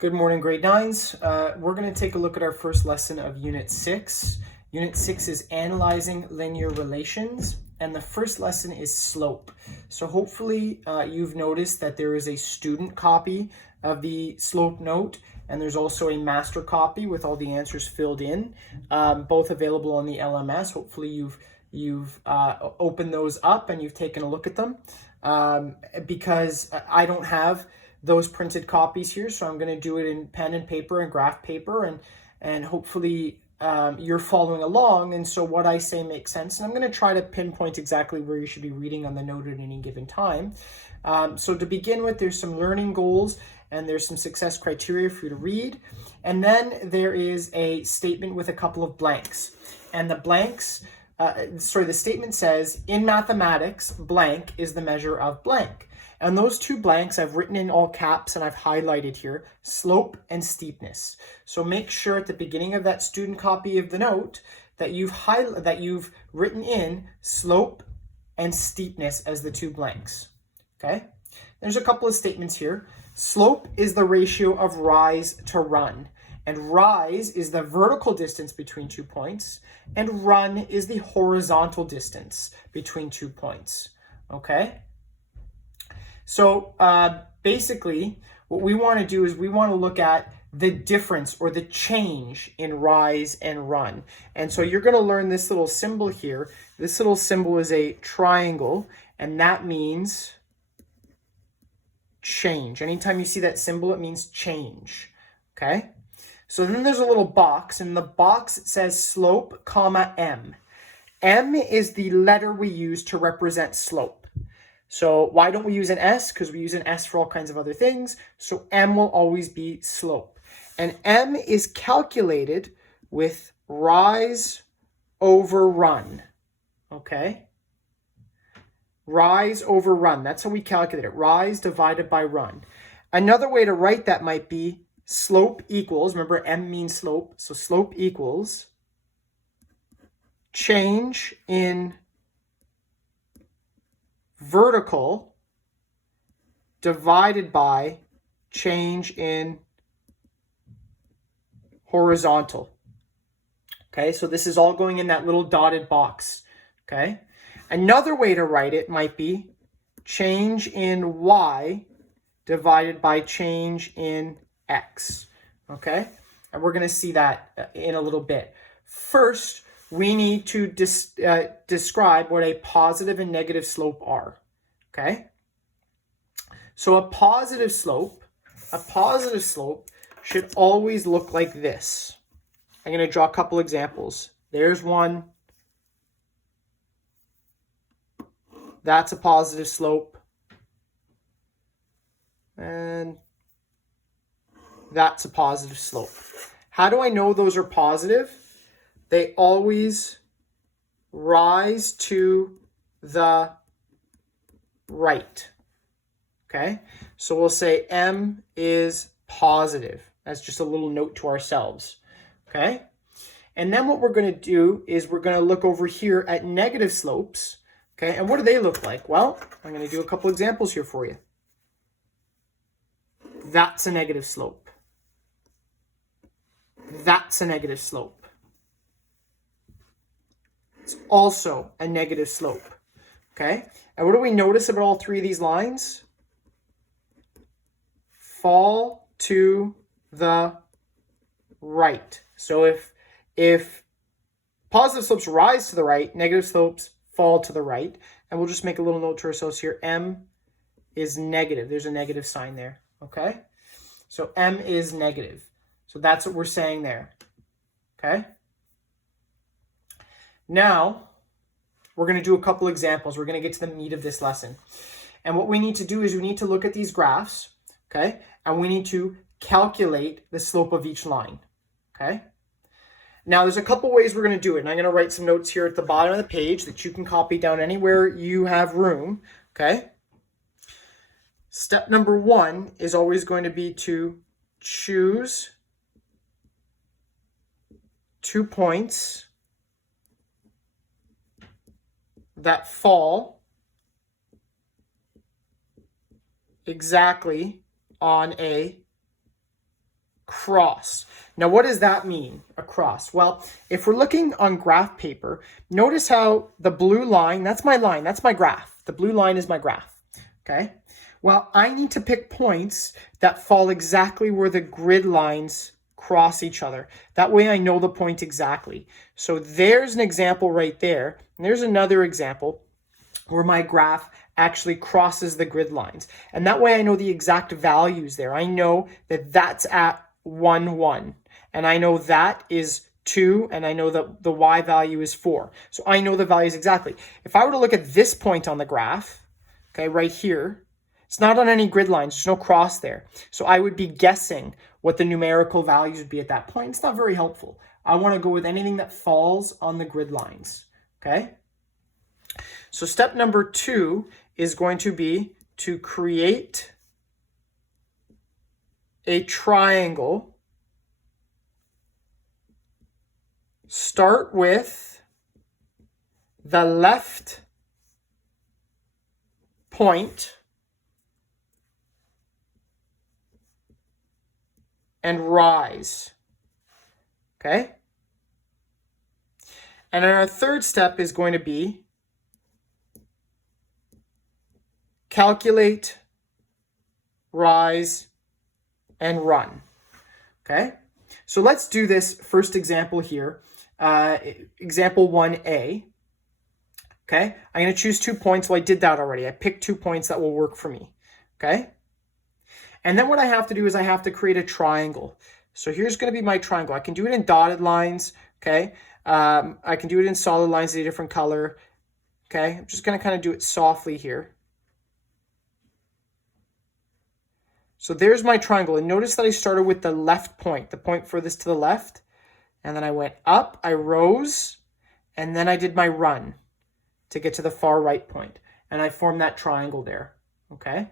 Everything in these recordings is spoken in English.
Good morning, grade 9s. We're going to take a look at our first lesson of Unit 6. Unit 6 is Analyzing Linear Relations, and the first lesson is Slope. So hopefully you've noticed that there is a student copy of the slope note, and there's also a master copy with all the answers filled in, both available on the LMS. Hopefully you've opened those up and you've taken a look at them, because I don't have those printed copies here, so I'm going to do it in pen and paper and graph paper, and hopefully you're following along, and so what I say makes sense, and I'm going to try to pinpoint exactly where you should be reading on the note at any given time. So to begin with, there's some learning goals and there's some success criteria for you to read, and then there is a statement with a couple of blanks, and the blanks the statement says, in mathematics, blank is the measure of blank. And those two blanks I've written in all caps and I've highlighted here, slope and steepness. So make sure at the beginning of that student copy of the note that you've written in slope and steepness as the two blanks. Okay? There's a couple of statements here. Slope is the ratio of rise to run. And rise is the vertical distance between 2 points, and run is the horizontal distance between 2 points. Okay? So basically, what we want to do is we want to look at the difference or the change in rise and run. And so you're going to learn this little symbol here. This little symbol is a triangle, and that means change. Anytime you see that symbol, it means change. Okay? So then there's a little box, and in the box it says slope, comma, m. M is the letter we use to represent slope. So why don't we use an S? Because we use an S for all kinds of other things. So M will always be slope. And M is calculated with rise over run. Okay? Rise over run. That's how we calculate it. Rise divided by run. Another way to write that might be slope equals, remember M means slope, so slope equals change in vertical divided by change in horizontal. Okay, so this is all going in that little dotted box. Okay, another way to write it might be change in y divided by change in x. Okay, and we're going to see that in a little bit. First, we need to describe what a positive and negative slope are. Okay? So a positive slope should always look like this. I'm going to draw a couple examples. There's one. That's a positive slope. And that's a positive slope. How do I know those are positive? They always rise to the right. Okay? So we'll say M is positive. That's just a little note to ourselves. Okay? And then what we're going to do is we're going to look over here at negative slopes. Okay? And what do they look like? Well, I'm going to do a couple examples here for you. That's a negative slope. That's a negative slope. It's also a negative slope. Okay? And what do we notice about all three of these lines? Fall to the right. So if positive slopes rise to the right, negative slopes fall to the right. And we'll just make a little note to ourselves here. M is negative. There's a negative sign there. Okay? So M is negative. So that's what we're saying there. Okay? Now, we're going to do a couple examples. We're going to get to the meat of this lesson. And what we need to do is we need to look at these graphs, okay? And we need to calculate the slope of each line, okay? Now, there's a couple ways we're going to do it. And I'm going to write some notes here at the bottom of the page that you can copy down anywhere you have room, okay? Step number 1 is always going to be to choose 2 points that fall exactly on a cross. Now, what does that mean, a cross? Well, if we're looking on graph paper, notice how the blue line, that's my graph. The blue line is my graph, okay? Well, I need to pick points that fall exactly where the grid lines cross each other. That way I know the point exactly. So there's an example right there. And there's another example where my graph actually crosses the grid lines. And that way I know the exact values there. I know that that's at 1, 1. And I know that is 2, and I know that the y value is 4. So I know the values exactly. If I were to look at this point on the graph, okay, right here, it's not on any grid lines. There's no cross there. So I would be guessing what the numerical values would be at that point. It's not very helpful. I want to go with anything that falls on the grid lines, okay? So step number 2 is going to be to create a triangle. Start with the left point and rise, okay? And then our third step is going to be calculate, rise, and run, okay? So let's do this first example here. Example 1A, okay? I'm going to choose 2 points. Well, I did that already. I picked 2 points that will work for me, okay? And then what I have to do is I have to create a triangle. So here's going to be my triangle. I can do it in dotted lines, okay? I can do it in solid lines of a different color, okay? I'm just going to kind of do it softly here. So there's my triangle. And notice that I started with the left point, the point furthest to the left. And then I went up, I rose, and then I did my run to get to the far right point. And I formed that triangle there, okay?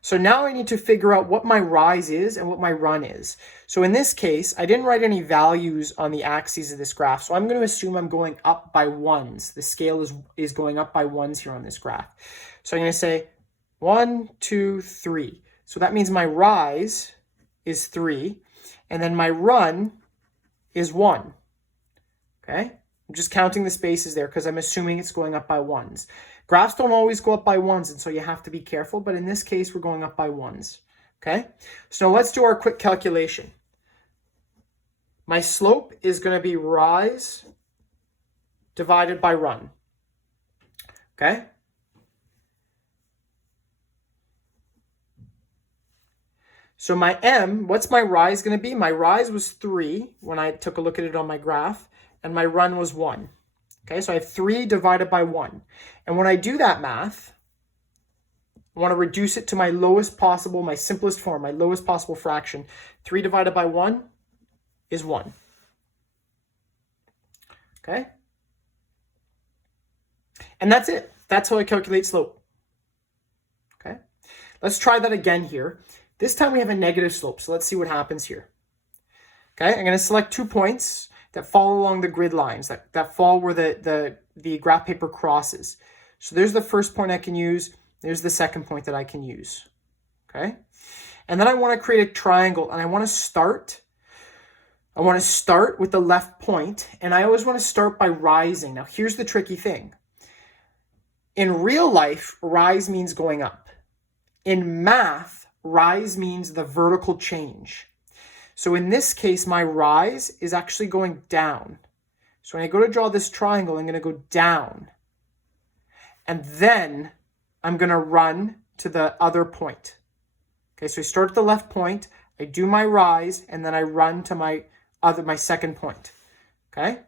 So now I need to figure out what my rise is and what my run is. So in this case, I didn't write any values on the axes of this graph. So I'm going to assume I'm going up by 1s. The scale is going up by 1s here on this graph. So I'm going to say 1, 2, 3. So that means my rise is 3. And then my run is 1. Okay? I'm just counting the spaces there because I'm assuming it's going up by 1s. Graphs don't always go up by 1s, and so you have to be careful. But in this case, we're going up by 1s. Okay? So now let's do our quick calculation. My slope is going to be rise divided by run. Okay? So my m, what's my rise going to be? My rise was 3 when I took a look at it on my graph, and my run was 1. Okay, so I have 3 divided by 1. And when I do that math, I want to reduce it to my lowest possible, my simplest form, my lowest possible fraction. 3 divided by 1 is 1. Okay? And that's it. That's how I calculate slope. Okay? Let's try that again here. This time we have a negative slope, so let's see what happens here. Okay, I'm going to select 2 points that fall along the grid lines, that fall where the graph paper crosses. So there's the first point I can use. There's the second point that I can use. Okay, and then I want to create a triangle, and I want to start with the left point, and I always want to start by rising. Now here's the tricky thing. In real life, rise means going up. In math, rise means the vertical change. So in this case, my rise is actually going down. So when I go to draw this triangle, I'm going to go down. And then I'm going to run to the other point. Okay, so I start at the left point, I do my rise, and then I run to my second point. Okay?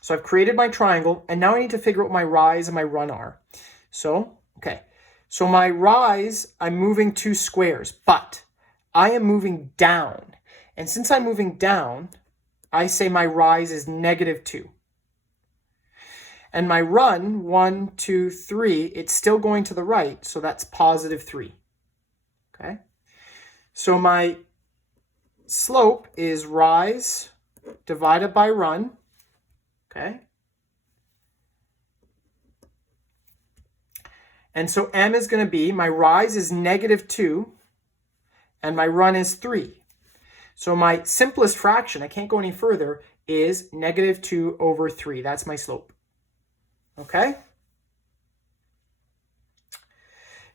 So I've created my triangle, and now I need to figure out what my rise and my run are. So, okay. So my rise, I'm moving 2 squares, but I am moving down. And since I'm moving down, I say my rise is -2. And my run, 1, 2, 3, it's still going to the right, so that's +3. Okay? So my slope is rise divided by run. Okay? And so m is going to be, my rise is -2, and my run is 3. So my simplest fraction, I can't go any further, is -2 over 3. That's my slope. Okay?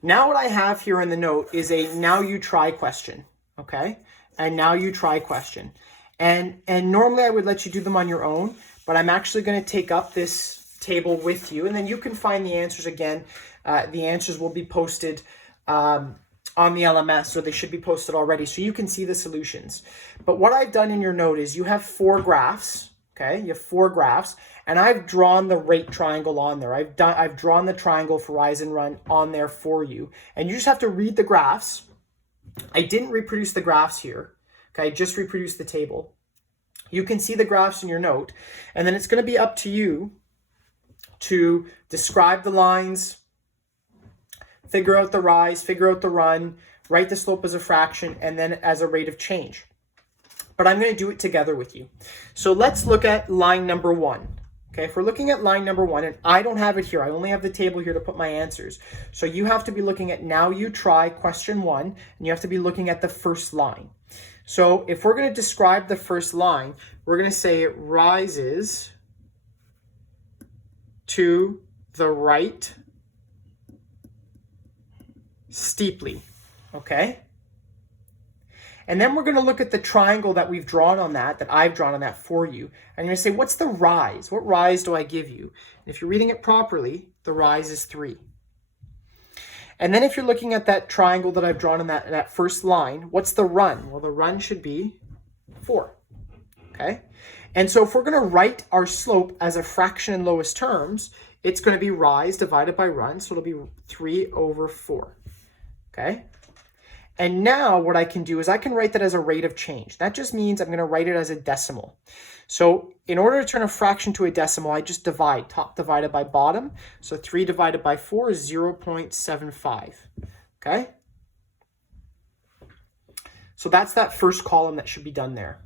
Now what I have here in the note is a now you try question. Okay? And now you try question. And normally I would let you do them on your own, but I'm actually going to take up this table with you, and then you can find the answers again. The answers will be posted on the LMS, or they should be posted already, so you can see the solutions. But what I've done in your note is you have 4 graphs, okay? You have 4 graphs, and I've drawn the rate triangle on there. I've drawn the triangle for rise and run on there for you, and you just have to read the graphs. I didn't reproduce the graphs here, okay? I just reproduced the table. You can see the graphs in your note, and then it's going to be up to you to describe the lines, figure out the rise, figure out the run, write the slope as a fraction, and then as a rate of change. But I'm going to do it together with you. So let's look at line number 1. Okay, if we're looking at line number 1, and I don't have it here, I only have the table here to put my answers. So you have to be looking at now you try question 1, and you have to be looking at the first line. So if we're going to describe the first line, we're going to say it rises to the right steeply, okay? And then we're going to look at the triangle that we've drawn on that I've drawn on that for you. I'm going to say, what's the rise? What rise do I give you? And if you're reading it properly, the rise is 3. And then if you're looking at that triangle that I've drawn on that first line, what's the run? Well, the run should be 4, okay? And so if we're going to write our slope as a fraction in lowest terms, it's going to be rise divided by run, so it'll be 3 over 4. Okay, and now what I can do is I can write that as a rate of change. That just means I'm going to write it as a decimal. So in order to turn a fraction to a decimal, I just divide, top divided by bottom. So 3 divided by 4 is 0.75. Okay, so that's that first column that should be done there.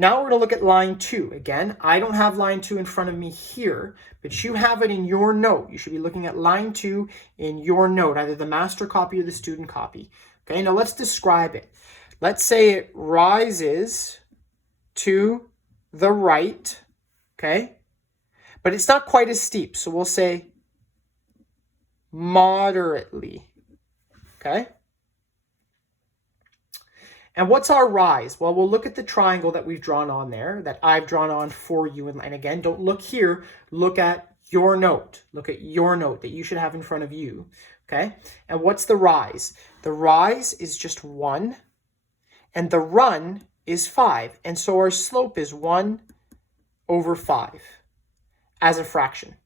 Now we're going to look at line 2. Again, I don't have line 2 in front of me here, but you have it in your note. You should be looking at line 2 in your note, either the master copy or the student copy. Okay, now let's describe it. Let's say it rises to the right, okay? But it's not quite as steep, so we'll say moderately, okay? And what's our rise? Well, we'll look at the triangle that we've drawn on there, that I've drawn on for you. And again, don't look here. Look at your note. Look at your note that you should have in front of you. Okay? And what's the rise? The rise is just 1, and the run is 5. And so our slope is 1 over 5 as a fraction.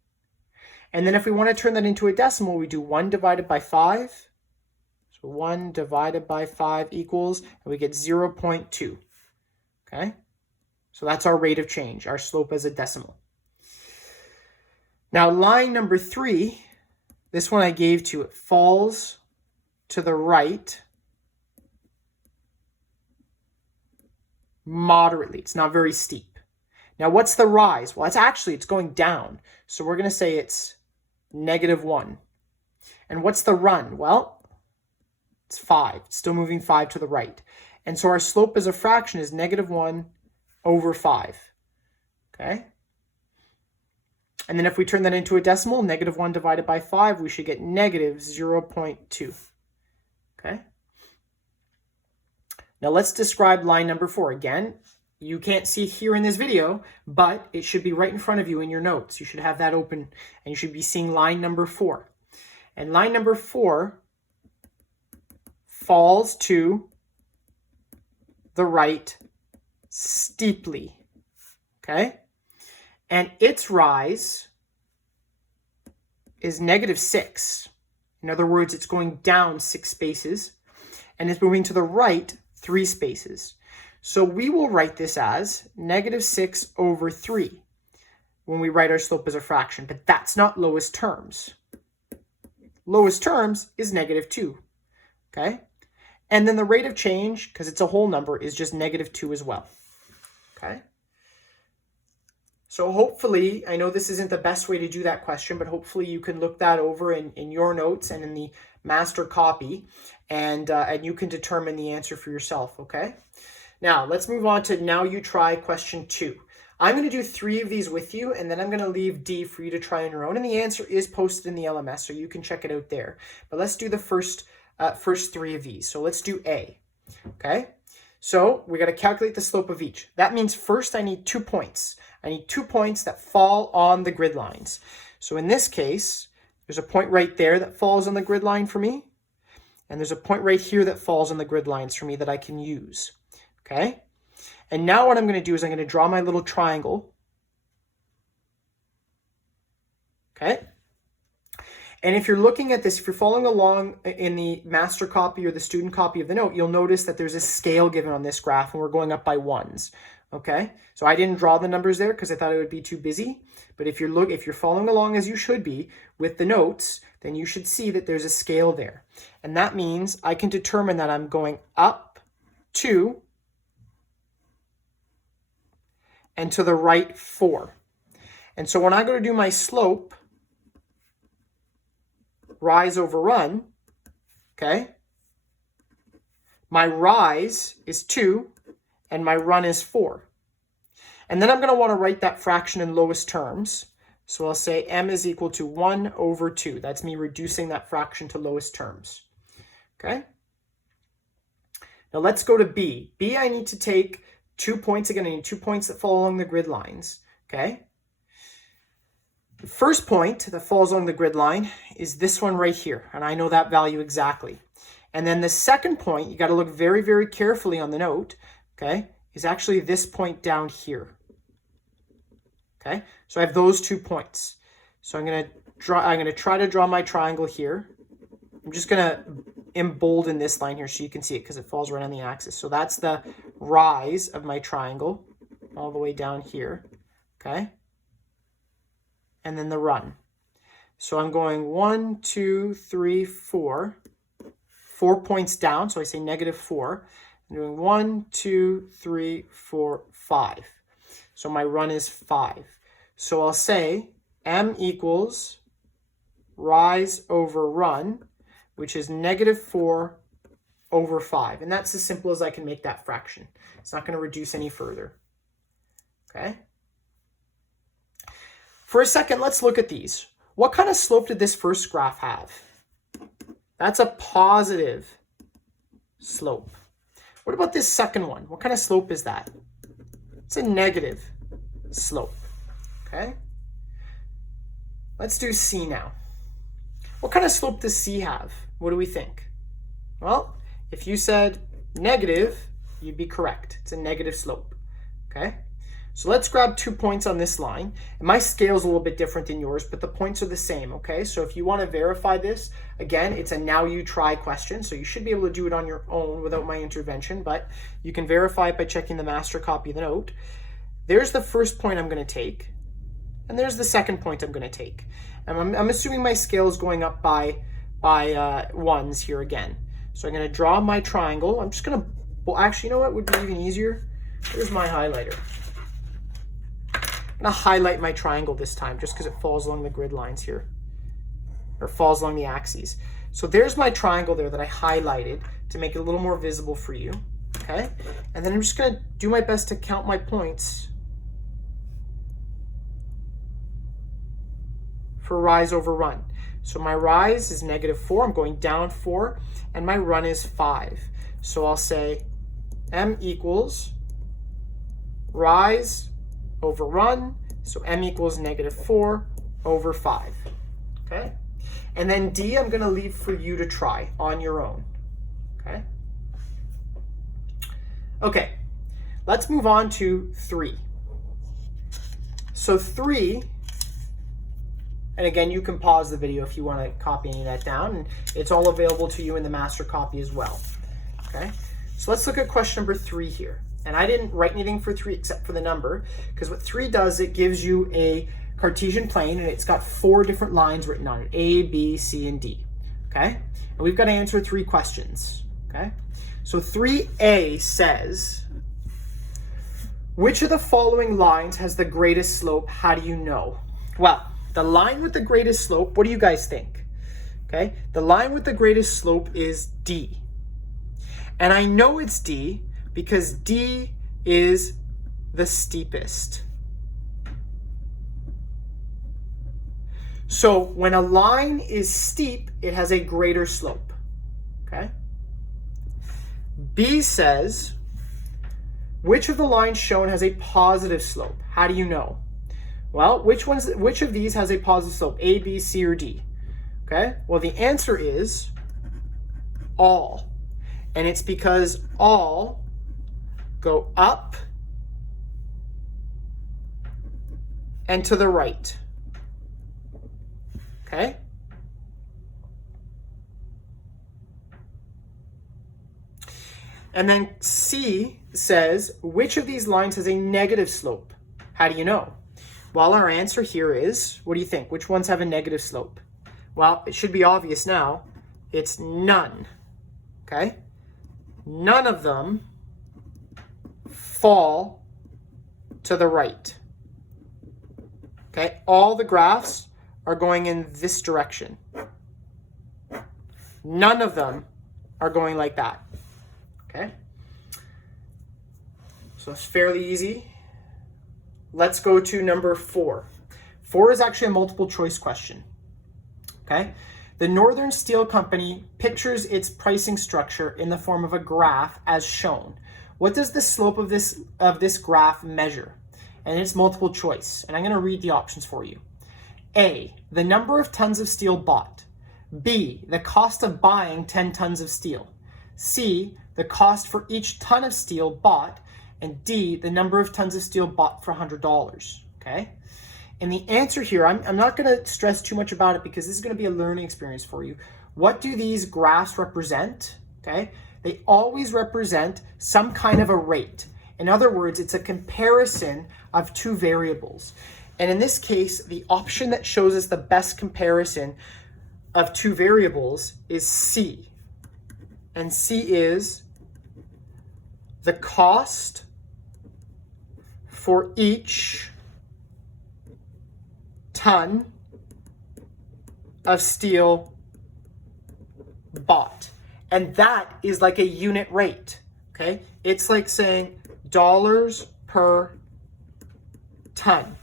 And then if we want to turn that into a decimal, we do 1 divided by 5. 1 divided by 5 equals, and we get 0.2. Okay? So that's our rate of change, our slope as a decimal. Now line number 3, this one I gave to you, it falls to the right moderately. It's not very steep. Now what's the rise? Well, it's going down. So we're going to say it's -1. And what's the run? Well, it's 5. It's still moving 5 to the right. And so our slope as a fraction is -1 over 5. Okay? And then if we turn that into a decimal, -1 divided by 5, we should get -0.2. Okay? Now let's describe line number 4. Again, you can't see it here in this video, but it should be right in front of you in your notes. You should have that open, and you should be seeing line number 4. And line number 4 falls to the right steeply, okay? And its rise is -6. In other words, it's going down 6 spaces, and it's moving to the right 3 spaces. So we will write this as -6 over 3 when we write our slope as a fraction, but that's not lowest terms. Lowest terms is -2, okay? And then the rate of change, because it's a whole number, is just -2 as well, okay? So hopefully, I know this isn't the best way to do that question, but hopefully you can look that over in your notes and in the master copy. and you can determine the answer for yourself, okay? Now, let's move on to now you try question 2. I'm going to do 3 of these with you, and then I'm going to leave D for you to try on your own. And the answer is posted in the LMS, so you can check it out there. But let's do the first 3 of these. So let's do A, okay? So we got to calculate the slope of each. That means first I need 2 points. I need 2 points that fall on the grid lines. So in this case, there's a point right there that falls on the grid line for me. And there's a point right here that falls on the grid lines for me that I can use, okay? And now what I'm going to do is I'm going to draw my little triangle, okay? And if you're looking at this, if you're following along in the master copy or the student copy of the note, you'll notice that there's a scale given on this graph and we're going up by ones, okay? So I didn't draw the numbers there because I thought it would be too busy. But if you're following along as you should be with the notes, then you should see that there's a scale there. And that means I can determine that I'm going up 2 and to the right 4. And so when I go to do my slope, rise over run, okay, my rise is 2 and my run is 4. And then I'm going to want to write that fraction in lowest terms. So I'll say m is equal to 1 over 2. That's me reducing that fraction to lowest terms. Okay? Now let's go to B. B, I need to take 2 points. Again, I need 2 points that fall along the grid lines. Okay? The first point that falls along the grid line is this one right here. And I know that value exactly. And then the second point, you got to look very, very carefully on the note, okay, is actually this point down here. Okay, so I have those 2 points. So I'm going to try to draw my triangle here. I'm just going to embolden this line here so you can see it because it falls right on the axis. So that's the rise of my triangle all the way down here. Okay, and then the run. So I'm going 1, 2, 3, 4. 4 points down, so I say -4. I'm doing 1, 2, 3, 4, 5. So my run is 5. So I'll say m equals rise over run, which is -4 over 5. And that's as simple as I can make that fraction. It's not going to reduce any further. Okay? For a second, let's look at these. What kind of slope did this first graph have? That's a positive slope. What about this second one? What kind of slope is that? It's a negative slope. Okay? Let's do C now. What kind of slope does C have? What do we think? Well, if you said negative, you'd be correct. It's a negative slope. Okay? So let's grab 2 points on this line. And my scale is a little bit different than yours, but the points are the same, okay? So if you want to verify this, again, it's a now you try question, so you should be able to do it on your own without my intervention, but you can verify it by checking the master copy of the note. There's the first point I'm going to take, and there's the second point I'm going to take. And I'm assuming my scale is going up by ones here again. So I'm going to draw my triangle. I'm just going to, well, actually, you know what would be even easier? Here's my highlighter. I'm going to highlight my triangle this time just because it falls along the grid lines here, or falls along the axes. So there's my triangle there that I highlighted to make it a little more visible for you, okay? And then I'm just going to do my best to count my points for rise over run. So my rise is -4, I'm going down 4, and my run is 5. So I'll say m equals rise over run, so m equals -4 over 5, okay? And then D, I'm going to leave for you to try on your own, okay? Okay, let's move on to 3. So 3, and again, you can pause the video if you want to copy any of that down, and it's all available to you in the master copy as well, okay? So let's look at question number 3 here. And I didn't write anything for 3 except for the number, because what 3 does, it gives you a Cartesian plane, and it's got 4 different lines written on it, A, B, C, and D, okay? And we've got to answer 3 questions, okay? So 3A says, which of the following lines has the greatest slope? How do you know? Well, the line with the greatest slope, what do you guys think? Okay, the line with the greatest slope is D. And I know it's D because D is the steepest. So when a line is steep, it has a greater slope, okay? B says, which of the lines shown has a positive slope? How do you know? Well, which of these has a positive slope? A, B, C, or D? Okay, well, the answer is all. And it's because all go up and to the right. Okay? And then C says, which of these lines has a negative slope? How do you know? Well, our answer here is, what do you think? Which ones have a negative slope? Well, it should be obvious now. It's none. Okay? None of them fall to the right. Okay? All the graphs are going in this direction. None of them are going like that. Okay? So it's fairly easy. Let's go to number 4. 4 is actually a multiple choice question. Okay? The Northern Steel Company pictures its pricing structure in the form of a graph as shown. What does the slope of this graph measure? And it's multiple choice. And I'm going to read the options for you. A, the number of tons of steel bought. B, the cost of buying 10 tons of steel. C, the cost for each ton of steel bought. And D, the number of tons of steel bought for $100. Okay? And the answer here, I'm not going to stress too much about it because this is going to be a learning experience for you. What do these graphs represent? Okay? They always represent some kind of a rate. In other words, it's a comparison of two variables. And in this case, the option that shows us the best comparison of two variables is C. And C is the cost for each ton of steel bought. And that is like a unit rate, okay? It's like saying dollars per ton,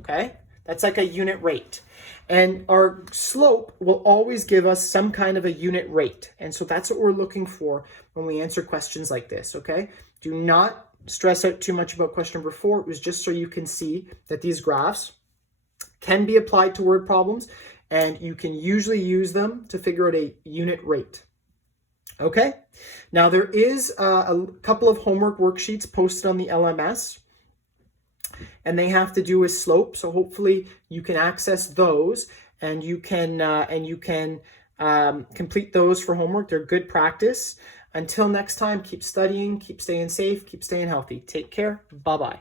okay? That's like a unit rate. And our slope will always give us some kind of a unit rate. And so that's what we're looking for when we answer questions like this, okay? Do not stress out too much about question number 4. It was just so you can see that these graphs can be applied to word problems, and you can usually use them to figure out a unit rate. Okay? Now, there is a couple of homework worksheets posted on the LMS, and they have to do with slope. So hopefully you can access those, and you can complete those for homework. They're good practice. Until next time, keep studying, keep staying safe, keep staying healthy. Take care. Bye-bye.